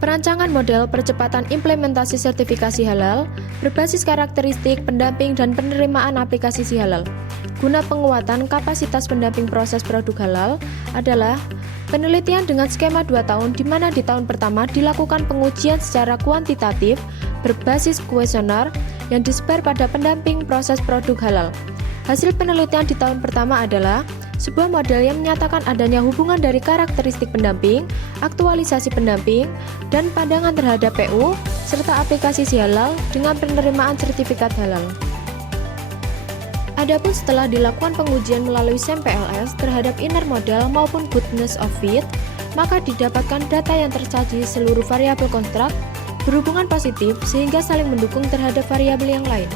Perancangan model percepatan implementasi sertifikasi halal berbasis karakteristik pendamping dan penerimaan aplikasi si halal. Guna penguatan kapasitas pendamping proses produk halal adalah penelitian dengan skema 2 tahun di mana di tahun pertama dilakukan pengujian secara kuantitatif berbasis kuesioner yang disebar pada pendamping proses produk halal. Hasil penelitian di tahun pertama adalah sebuah model yang menyatakan adanya hubungan dari karakteristik pendamping, aktualisasi pendamping, dan pandangan terhadap PU, serta aplikasi si halal dengan penerimaan sertifikat halal. Adapun setelah dilakukan pengujian melalui SAM-PLS terhadap inner model maupun goodness of fit, maka didapatkan data yang tersaji seluruh variabel konstruk berhubungan positif sehingga saling mendukung terhadap variabel yang lain.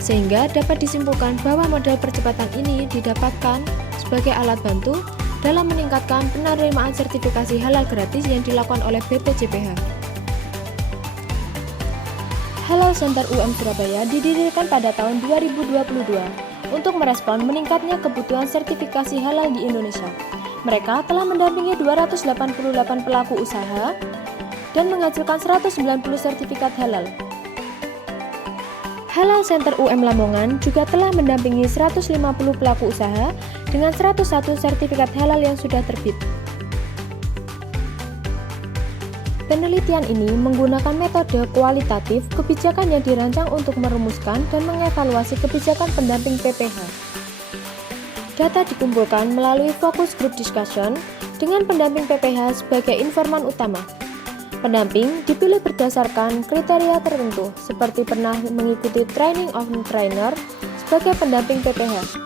Sehingga dapat disimpulkan bahwa model percepatan ini didapatkan sebagai alat bantu dalam meningkatkan penerimaan sertifikasi halal gratis yang dilakukan oleh BPJPH. Halal Center UM Surabaya didirikan pada tahun 2022 untuk merespon meningkatnya kebutuhan sertifikasi halal di Indonesia. Mereka telah mendampingi 288 pelaku usaha dan menghasilkan 190 sertifikat halal. Halal Center UM Lamongan juga telah mendampingi 150 pelaku usaha dengan 101 sertifikat halal yang sudah terbit. Penelitian ini menggunakan metode kualitatif kebijakan yang dirancang untuk merumuskan dan mengevaluasi kebijakan pendamping PPH. Data dikumpulkan melalui focus group discussion dengan pendamping PPH sebagai informan utama. Pendamping dipilih berdasarkan kriteria tertentu, seperti pernah mengikuti training of trainer sebagai pendamping PPH.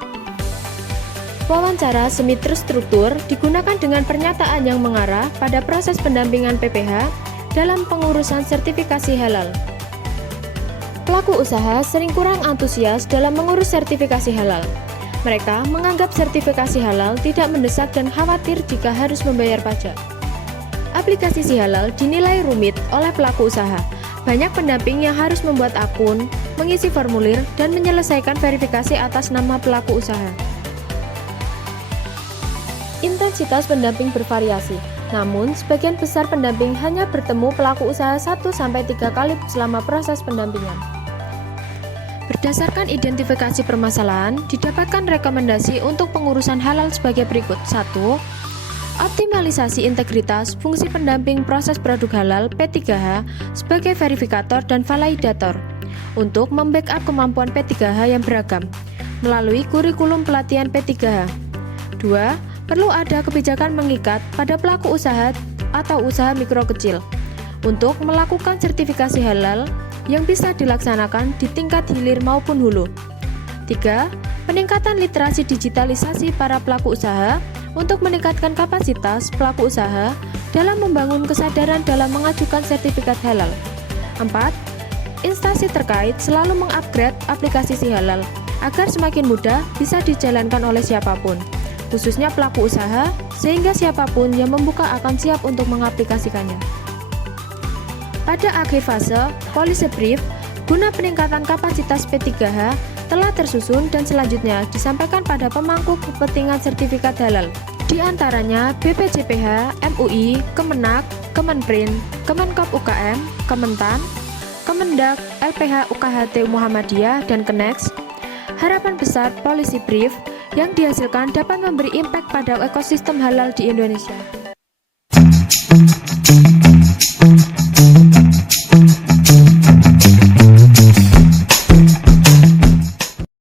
Wawancara semi terstruktur digunakan dengan pernyataan yang mengarah pada proses pendampingan PPH dalam pengurusan sertifikasi halal. Pelaku usaha sering kurang antusias dalam mengurus sertifikasi halal. Mereka menganggap sertifikasi halal tidak mendesak dan khawatir jika harus membayar pajak. Aplikasi si halal dinilai rumit oleh pelaku usaha. Banyak pendamping yang harus membuat akun, mengisi formulir, dan menyelesaikan verifikasi atas nama pelaku usaha. Intensitas pendamping bervariasi, namun sebagian besar pendamping hanya bertemu pelaku usaha 1-3 kali selama proses pendampingan. Berdasarkan identifikasi permasalahan, didapatkan rekomendasi untuk pengurusan halal sebagai berikut. 1. Optimalisasi integritas fungsi pendamping proses produk halal P3H sebagai verifikator dan validator untuk membackup kemampuan P3H yang beragam melalui kurikulum pelatihan P3H. 2. Perlu ada kebijakan mengikat pada pelaku usaha atau usaha mikro kecil untuk melakukan sertifikasi halal yang bisa dilaksanakan di tingkat hilir maupun hulu. 3. Peningkatan literasi digitalisasi para pelaku usaha untuk meningkatkan kapasitas pelaku usaha dalam membangun kesadaran dalam mengajukan sertifikat halal. 4. Instansi terkait selalu mengupgrade aplikasi si halal agar semakin mudah bisa dijalankan oleh siapapun, khususnya pelaku usaha, sehingga siapapun yang membuka akan siap untuk mengaplikasikannya. Pada akhir fase, policy brief guna peningkatan kapasitas P3H telah tersusun dan selanjutnya disampaikan pada pemangku kepentingan sertifikat halal, di antaranya BPJPH, MUI, Kemenak, Kemenprin, Kemenkop UKM, Kementan, Kemendak, LPH UKHT Muhammadiyah, dan Kenex. Harapan besar policy brief yang dihasilkan dapat memberi impact pada ekosistem halal di Indonesia.